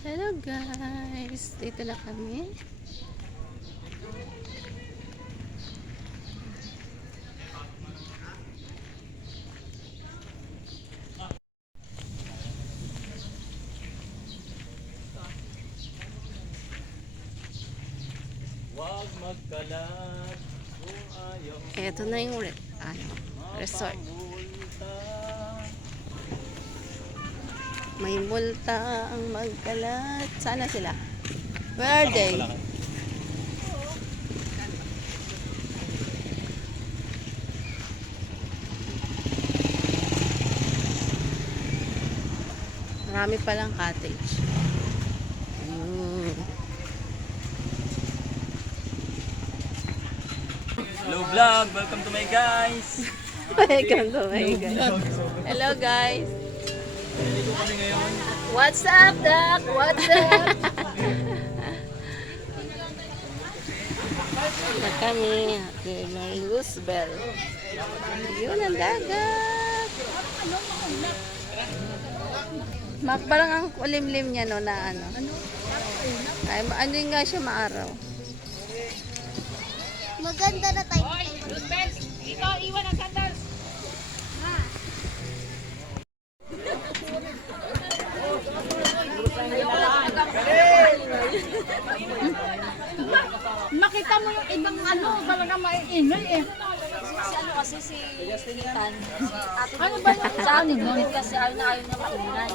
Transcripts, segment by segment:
Hello guys, dito lang kami. Huwag magkalat kung ayaw. Ito na yung resort. Mapamulta. May multa ang magkalat. Sana sila. Where are they? Marami palang cottage. Hello vlog, welcome to my guys. Welcome to my God. Hello guys. Naliligo kami ngayon. What's up, Doc? What's up? Na kami kay Mary Luzbel. Yun ang dagat. Parang ang kulimlim niya no na ano. Ay, ano yung nga siya maaraw. Maganda na tayo. Ito, iwan ang sandals. Makita mo yung ibang ano, talaga maiingay eh. Si ano kasi si Tan. Ano ba yung Sa atin doon kasi ayaw na maingay.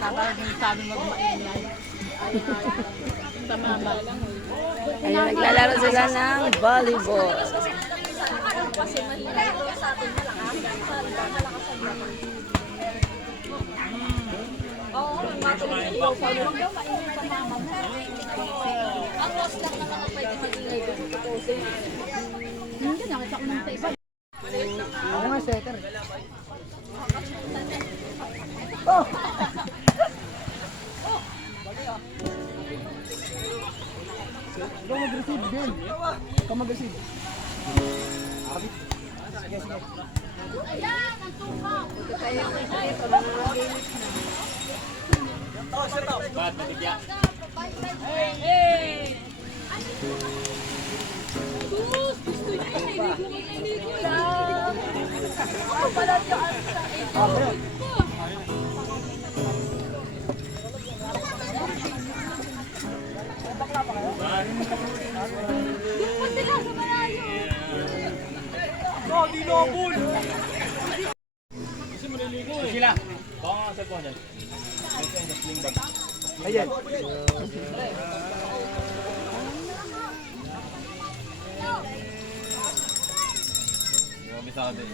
tatawag yung sabi mag-maingay? Sa mama. Ayun, naglalaro sila ng volleyball. Kasi mahina ito sa atin malakas. Sa atin malakas ang laman. Oo, matuloy ito. Sabi mo daw maingay sa mama mo. Ang loss lang naman ang pwede mag-ingay doon sa tutusin. Hindi, nakita ko nang sa isa. Ano nga setter? Ikaw mag-receive din. Ikaw mag-receive. Sige, sige. Bad, nabigyan. Kasi maliligo eh. Sila. Baka nga sa kuwan yan. Ito yung sling bag. Ayan. Grabe sa akin.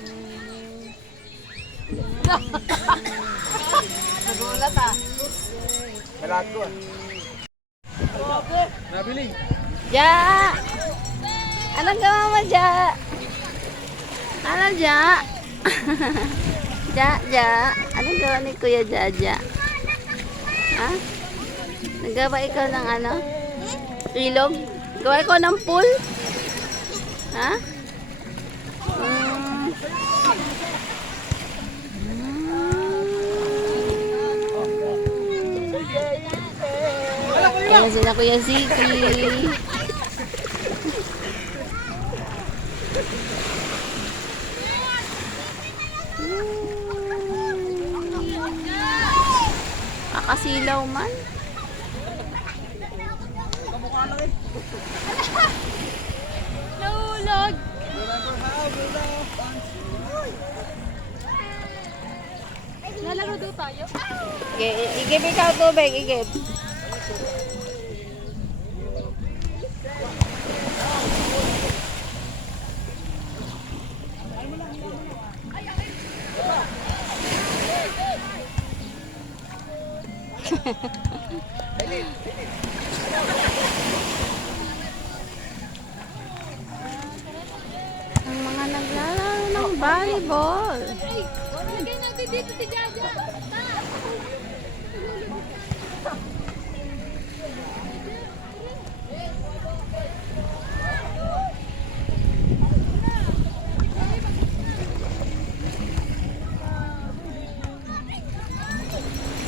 Nagulat ah. Malat ko ah. Nabili. Ja! Anong gawa mo, Ja? Ano, Ja? Ja. Anong gawa ni Kuya Ja? Ha? Nagawa ikaw ng ano? Ilog? Gawa ikaw ng pool? Ha? Ayan sila Kuya Ziki. Kakasilaw man. Nahulog. Nalaro daw tayo. Igib ikaw tubig, igib. Ang mga naglalaro ng volleyball. Lagay natin dito si Jaja.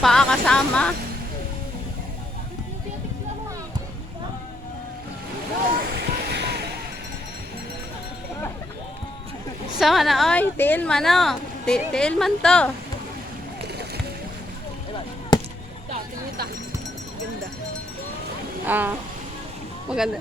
paa kasama. Sama na oy, tiil man oh. Tiil man to. Ah. Maganda.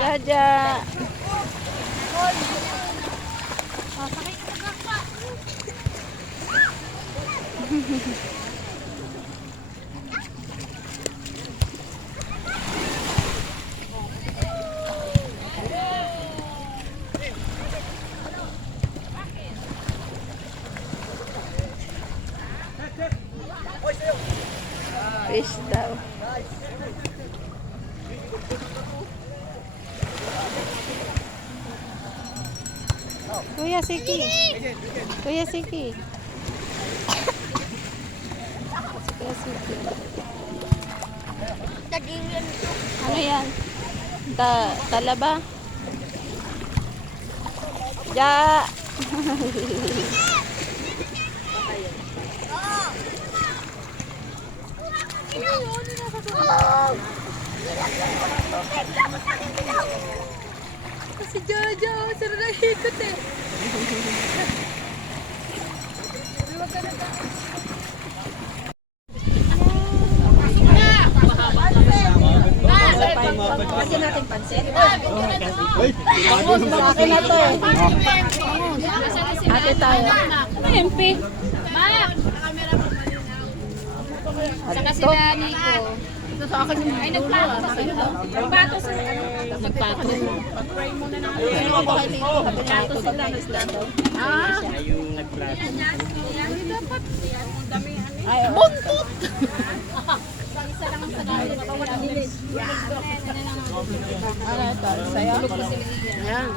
Jaja. Fish daw. Kuya Siki. Kuya Siki. Kuya Siki. Ano yan? Talaba? Ja. Si Jojo, sarap na hikot eh. Lagyan natin pansit. Sa akin na to eh. Ate tayo. MP. Ma! Saka sila Nico. Ito sa akin yung Ay, nagplato sa iyo. Nagplato sa iyo. nagpato. Pag-pray muna ng Ano ba bakit nagpato sila? Isla daw. Ah! Ay, buntot! isa lang ang sanay. Ano ito? Sa'yo? Ayan.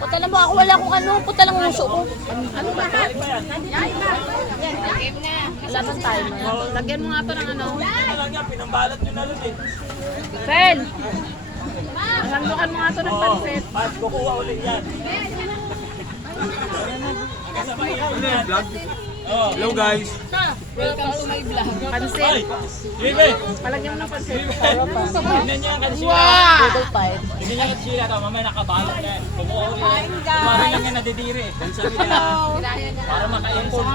Puta lang mo ako, wala akong ano. Puta lang uso ko. Ano ba ito? Wala bang timer? Lagyan mo nga pa ng ano. Pinambalat nyo na lang eh. Fel! Handukan mo nga ito ng pansit. At kukuha ulit yan. Hello guys. Welcome to my vlog. Pansit. Libe! Palagyan mo ng pansit. Tignan niyo ang kansila. Wow! Google Fight. Tignan niyo ang kansila. Mamaya nakabalot na yan. Kumuha ulit yan. Kumarin lang yan nadidiri. Hello! Para makainsin.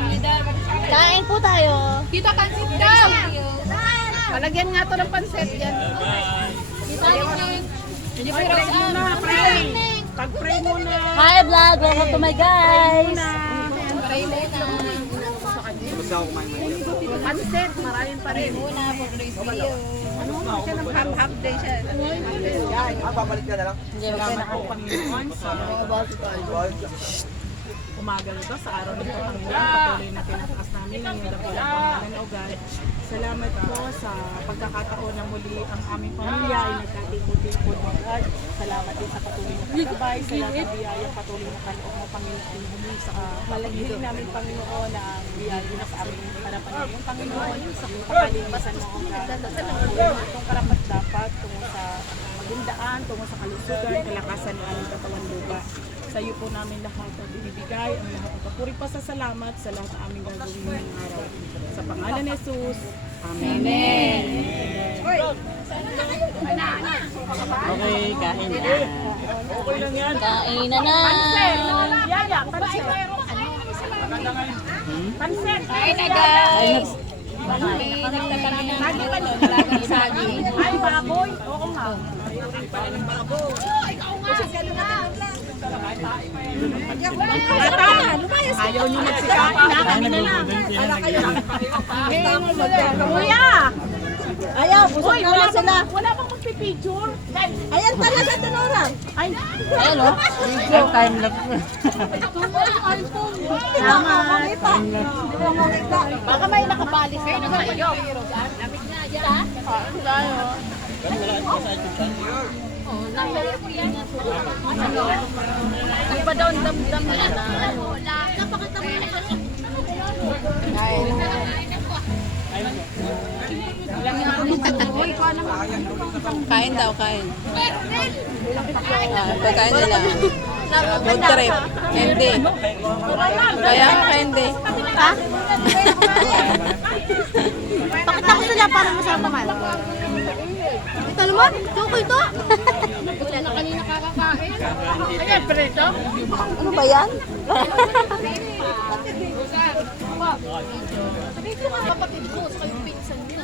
Kain po tayo. Kita pansit daw. Palagyan nga ito ng pansit yan. Kita pansit. Pag-pray muna. Hi vlog, welcome to my guys. Pansit, maraming pa rin. Muna for grace video. Ano mo siya ng half day siya. Babalik ka na lang. Hindi magkana ako Panginoon sa umaga nito, sa araw nito, Panginoon, patuloy na tinataas namin ang iyong dakilang pangalan, O God. Salamat po sa pagkakataon na muli ang aming pamilya ay nagkatipon-tipon, O God. Salamat din sa patuloy na pagkabay, sa lahat ng biyayang patuloy na kaloob mo, Panginoon, humingi sa malaghiling namin, Panginoon, na ang biyaya na sa aming harapan ngayon, Panginoon, sa kapalinisan mo, O God. Itong karapat dapat tungo sa magandaan, tungo sa kalusugan, kalakasan ng aming katawan lupa. Sa iyo po namin lahat ang binibigay, ang lahat ng papuri pa sa salamat sa lahat ng aming gagawin ngayong araw. Sa pangalan ni Jesus, Amen. Okay, kain na. Okay lang yan. Kain na na. Yaya, pansit. Pansit. Kain na guys. Kami nagtatami ng talagang saging. Ay, baboy. Oo nga. Ayaw niyo magsikain na, kami na lang. Kuya! Ayaw, busog na lang sila. Wala bang magpipicture? Ayan pala sa tunuran. Ay, Ayan o. Time lapse. Baka may nakapalis ka na sa'yo. Lamig na dyan. Iba daw daw ang damdam niya na ano. Napakita mo yung Kain daw, kain. Pagkain nila. Food trip. Candy. Kaya ka candy. Ha? Pakita ko sila para masarap naman. Ito naman, choco ito. Wala na kanina kakakain. Ayan, preto. Ano ba yan? Dito nga kapatid ko, sa kayong pinsan niya.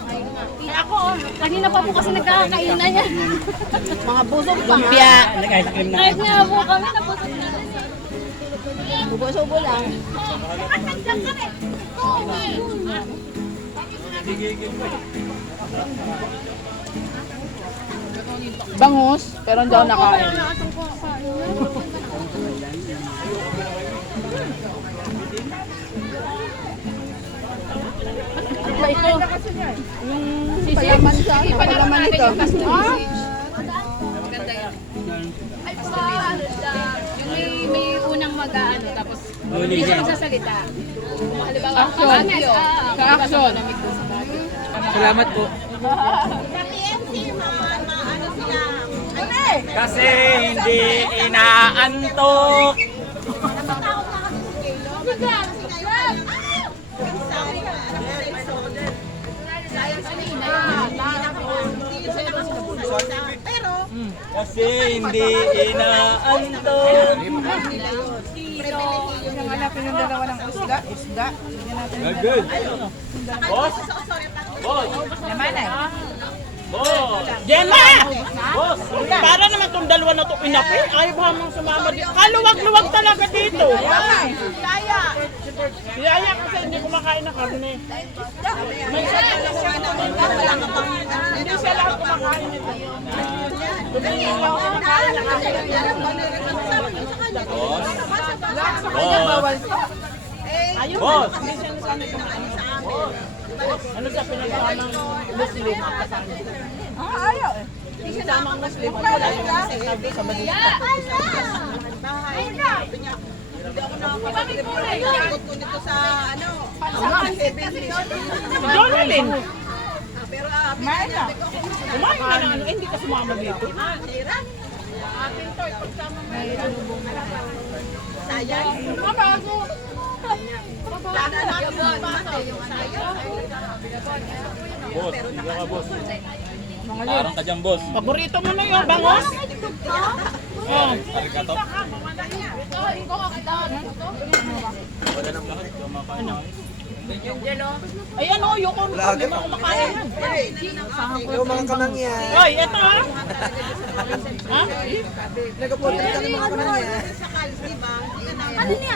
Ako, kanina pa po kasi nagkakain na yan. Mga busog pa. Lumpia. Kahit nga po kami, napusok na. Subo-subo lang. Bangus, pero hindi ako nakain. Ano ito? Yung palaman sa ano? Palaman ito. Yung may unang mag-ano, tapos hindi siya magsasalita. Halimbawa, Ka-action. Salamat po. Kasi hindi inaantok. Kasi hindi inaantok. Yung hanapin yung dalawa ng isda. Good. Boss? Boss? Naman ay. Boss? Gemma! Boss? Para naman tong dalawa na to pinapi. Ayaw ba mong sumama dito? Kaluwag-luwag talaga dito. Yaya kasi hindi kumakain ng karne. May isa lang hindi siya lahat kumakain nito. Tumingin lang ako kumakain ng karne. Boss? Bawal Boss? pa. Boss? Hindi siya nasanay kumain. Ano sa pinagawa ng Muslim? Ayaw eh. Hindi siya namang Muslim. Wala yung nasa tabi sa balita. Jonalyn! Kumain na. Kumain ka na ano, hindi ka sumama dito. Mabago. Boss? Hindi ka boss. Parang ka dyan, boss. Paborito mo na yung bangos? Oh. Arigato. Ayan o, yung kung hindi mo kumakain. Yung mga kamang yan. Hoy, ito ha? Ha? Nagapunta ka ng mga kamang yan.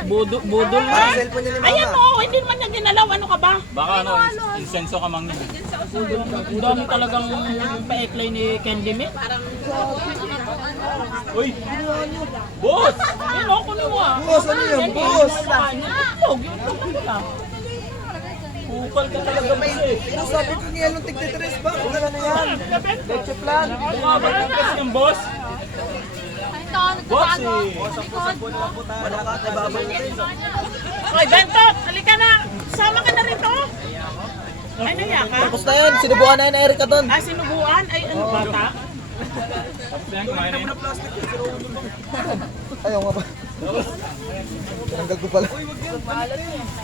Budol na. Parang cellphone niya ni mama. Ayan o, hindi naman niya ginalaw. Ano ka ba? Baka ano, insenso ka mang Ang dami talagang pa-eklay ni Candy Mint. Uy! Boss! Ayan o, kunin mo ah. Boss, ano yun? Boss! Itlog, yung itlog na pula. Kupal ka talaga, boss eh. Ano sabi ko nga yung tigtitres ba? Wala na yan. Leche plan. Bumabay ng kasi yung boss. Boss eh. Wala ka, nababay ko din. Hoy, Bentot, halika na. Sama ka na rito. Ano yan ka? Tapos na yun, sinubukan na yun na Erika doon. Ah, sinubuan? Ay, ano bata? Tapos yan, kumain na yun. Ayaw nga ba? Tinanggal ko pala.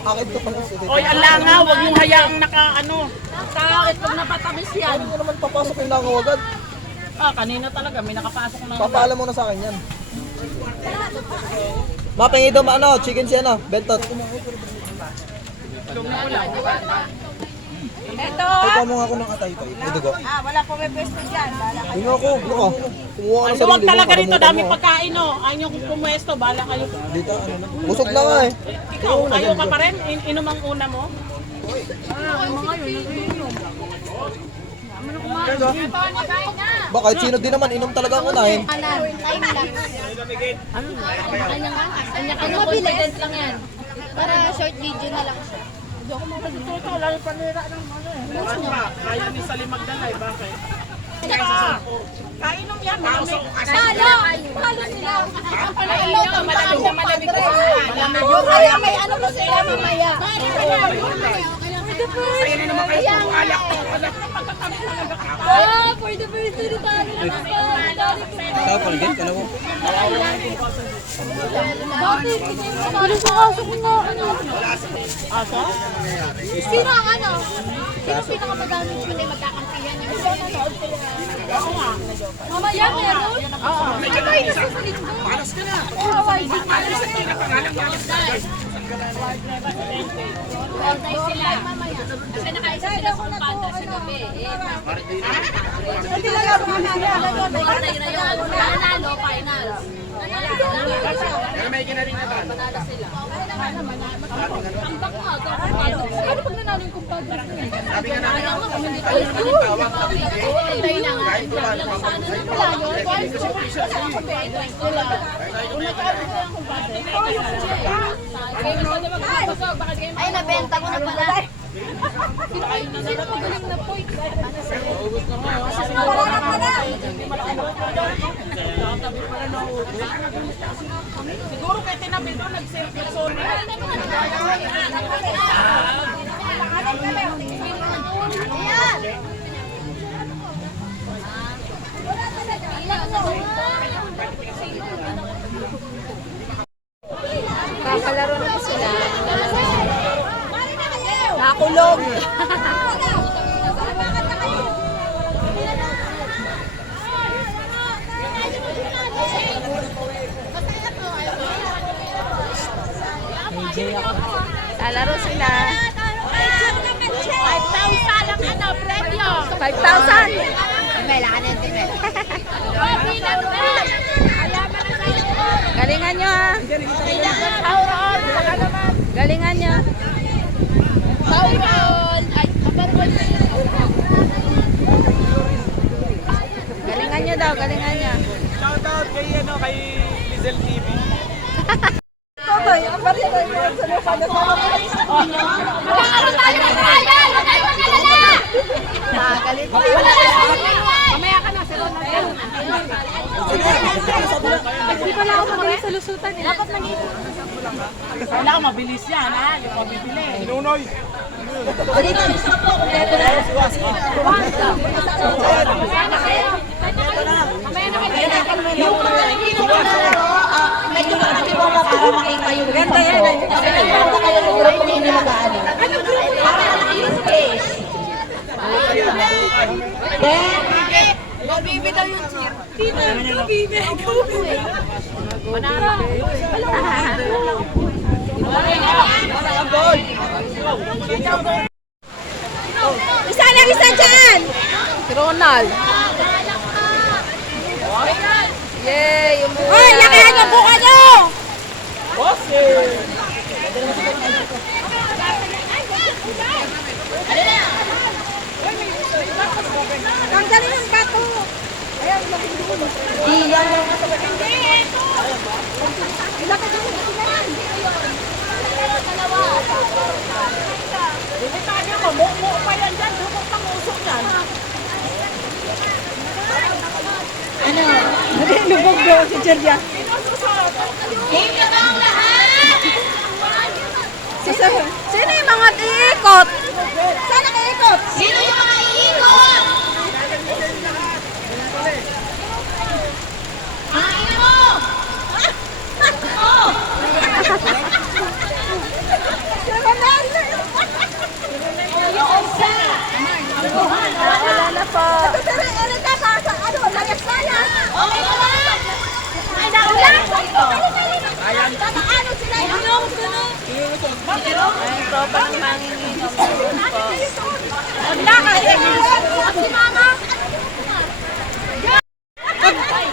Akin to pala. Hoy, ang langa, huwag yung hayaang naka ano. Tao, itlog na patamis yan. Ano naman papasok yung langaw agad? Ah, kanina talaga, may nakapasok na. Papaalam mo na sa akin yan. Mapingi daw ano, chicken si ano, bentot. Ito. Ikaw mo nga ako ng atay-tay. Ito ko. Wala po may pwesto dyan. Hindi ako, ano ka? Kumuha ka ng Ang sarili luwag mo, talaga rito, kalimutan dami mo. pagkain oh. Ayaw nyo kung pumuesto, bahala kayo. Dito, ano na. Busog na nga eh. Ikaw, ayaw ka pa rin? Inom ang una mo? Ba, kahit sino din naman, inom talaga ang unahin. Kanan, time lang. Ano confidence lang yan. Para short video na lang siya. Ito, lalo panira ng ano eh. Ayaw ni Salim Magdalay, bakit? Kainom yan, marami. Talo! Talo sila! Ang pala, malalim na malalim. Oo, kaya may ano mo sila mamaya. Sa'yo na naman kayo puro alak to. Ah, for the first time tayo na Ikaw, palagyan ka na mo. Bakit? Ano sa kaso ko na ano? Sino ang ano? Sino pinakamadami mo pati magkakampihan niya? Mamaya meron? Oo. May katay na sa linggo. Palas ka na. Oo, ay. Palas sa pinakangalang malas na guys. Orday sila mamaya. Kasi nakaisa sila sa padre sa gabi. Hindi lang ako orday na yun. Panalo, final. Pero may ginarin na ba? Panalo sila. Ang baka, ano pag nanalo yung kumpadre? Sabi nga namin, Orday na nga. Ay, nabenta ko na pala. Sino magaling na point? Wala na pala. siguro kaya tinabi doon, nag-self-resort. Kakalaro na sila. Nakulog. Kalaro sila. 5,000 lang ano, premyo. 5,000. Kailangan na din eh. Galingan nyo ha. Galingan nyo. Galingan nyo daw, galingan nyo. Shoutout kay, kay Lizel TV. Magkakaroon tayo ng trial! Huwag kayo mag-alala! Mamaya ka na, si Ronald. Hindi pala ako magaling sa lusutan eh. Dapat mag-ipon. Kailangan mabilis yan, ha? Yung mabibili. Nunoy. Mamaya na kayo. Medyo makakati mo para makita yung ganda yan. Kasi nagpapala kayo ng group na hindi mag-aano. Anong group? Para malaki yung space. Then, Bibi daw yung cheer. Tina, Bibi. Isa lang isa dyan! Si Ronald. Yay! Umuwi Hoy, na. lakayan yung buka nyo! Tanggalin ang bato! Ayan, iyan lang sa hindi! Ilakad mo na yan! Detalye mo, mo pa yan dyan. Dukot pang usok yan. Ano? Lubog daw si Jerja. Game na ba ang lahat? Sino yung mga iikot? Saan ang iikot? Sino yung mga iikot? Kain mo! Oh! Yung isa! Wala na po. Pero Erika, sa ano, layas-layas. Okay na ba? Ay, naulan. Ano sila? Ayun po, pang manginginom po. Si Mama.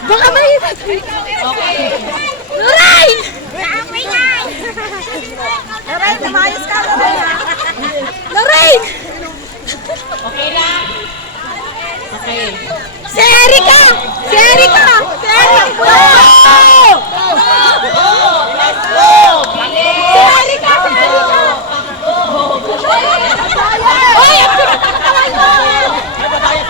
Baka may... Okay. Nuray! Nuray, namayos ka. Nuray! Okay lang? Okay. Si Erika! Si Erika! Si Erika! Let's go! Si Erika! Si Erika! Hoy! Ang pinakatawa mo!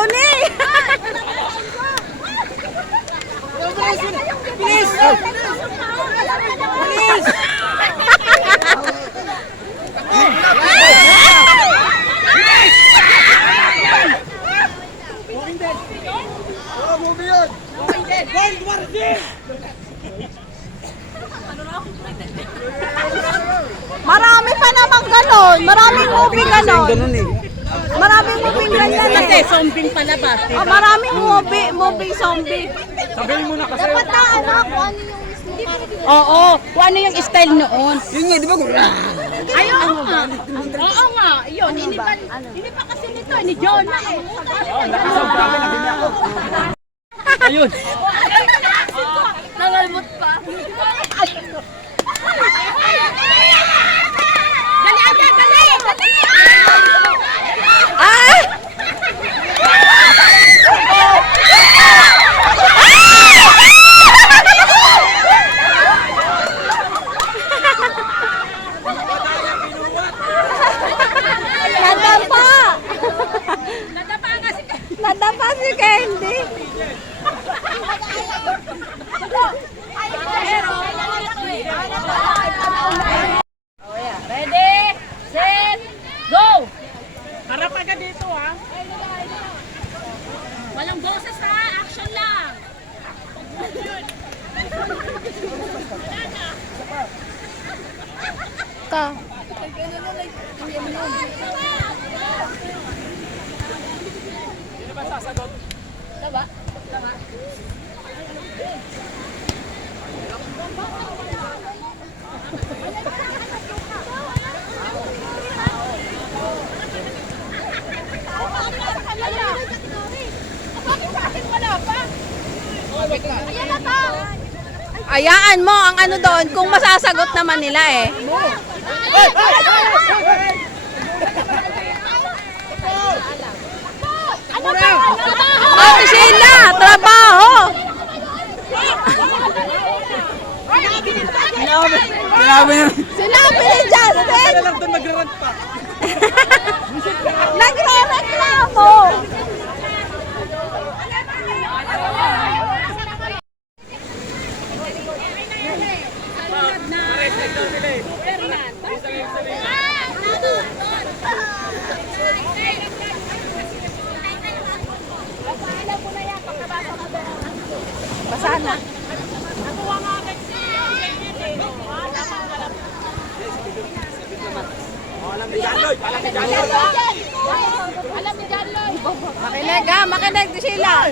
Tony! Bilis! Bilis! Oh, movie yun! Wild War Z! Marami pa namang ganon. Maraming movie ganon. Maraming movie ganyan Kasi eh. zombing palabas. Oh, maraming movie zombie. Sabihin mo na kasi. Dapat na ano, kung ano yung hindi para Oo, kung ano yung style noon. Yun nga, di ba? Ayun nga. Oo nga, yun. Iniba kasi nito, ni Jonah eh. Ayun. Nangalmot pa. Dali agad, dali! Dali! Ah! Nadapa! Nadapa si Candy. Ready, set, go! Harap agad dito ah. Walang boses ha, action lang. Ka. Ayaan mo ang ano doon kung masasagot naman nila eh. Ate Sheila, trabaho! Sinabi na. Sinabi ni Justin! Lang doon nagrarant pa. Nagre-reklamo! Basa na. Makinig ha, makinig sila.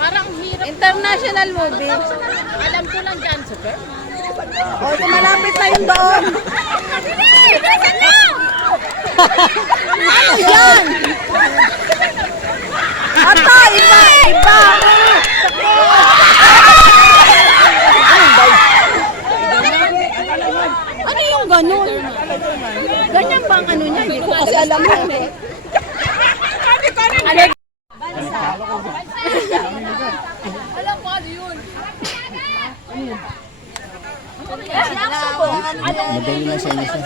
Parang hirap. International movie. Alam ko lang dyan, super. O, malapit na yung doon. Ano yan? Ata, iba, iba. Ano yung ganun? Ganyan bang ano niya? Hindi ko kasi alam yun eh. Madali na siya isa.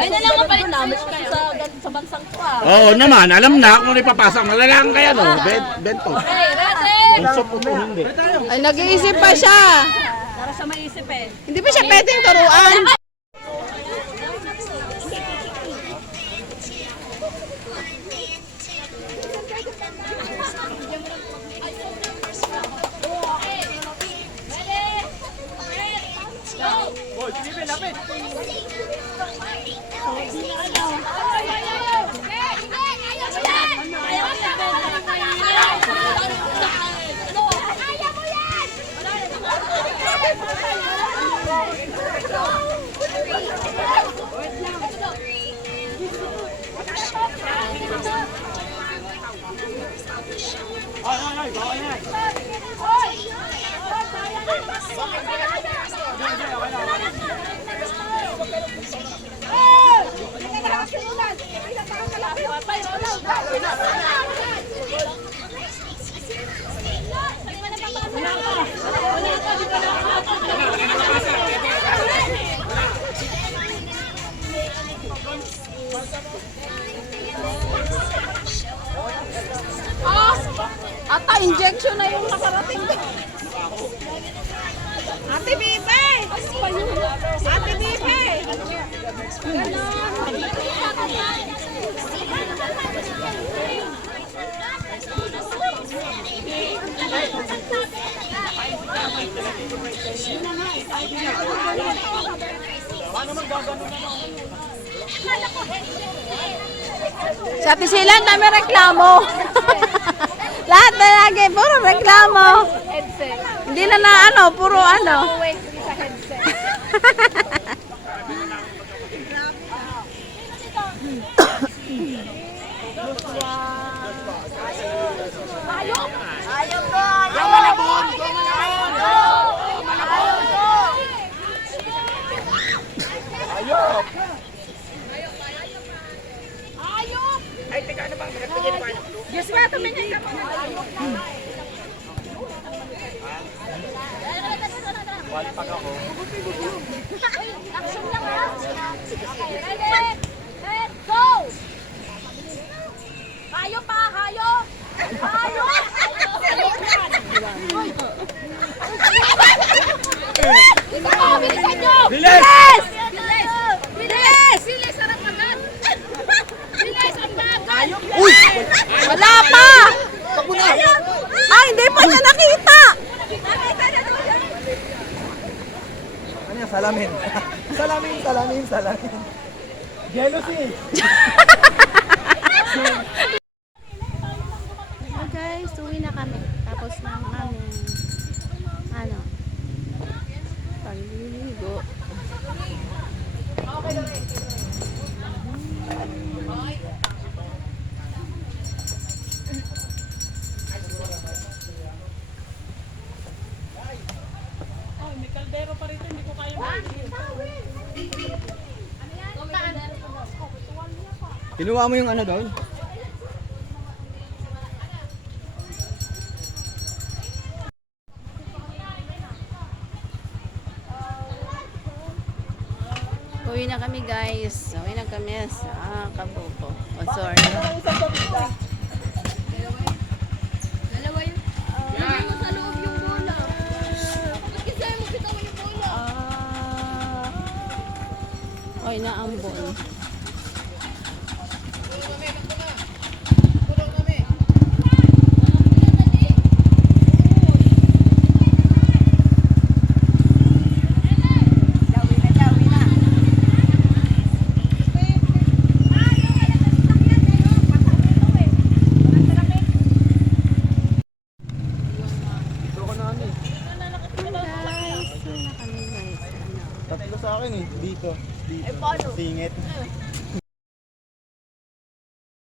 Ay, nalang mapalit namin sa bansang ko ah. Oo naman, alam na kung ipapasok na lang kaya no, bento. Kung supo mo hindi. Ay, nag-iisip pa siya. Para sa maisip eh. Hindi pa siya pwedeng turuan. Ay, Ata, injection na yung nakarating. Ate Bibe! Ate Bibe! Sa Ate Sheila, ang dami reklamo. Lahat na lagi, puro reklamo. Hindi na na ano, puro ano. Action lang ha. Ready? Set, go! Hayop pa, hayop! Hayop! Ito po, bilisan nyo! Bilis! Bilis! Bilis! Sarap agad! Bilis! Ang bagal! Uy! Wala pa! Takbo na! Ay, hindi pa niya nakita! Ano yan? Salamin. Salamin. Jealousy. So guys, uwi na kami. Tapos ng aming ano, pagliligo. Oh, may kaldero pa rito, hindi ko kaya mag-iin. Kinuha mo yung ano doon? Uwi na kami guys. Uwi na kami sa Kabuko. Oh, sorry. Oy, naambon. Tatlo sa akin eh. Dito. Singit.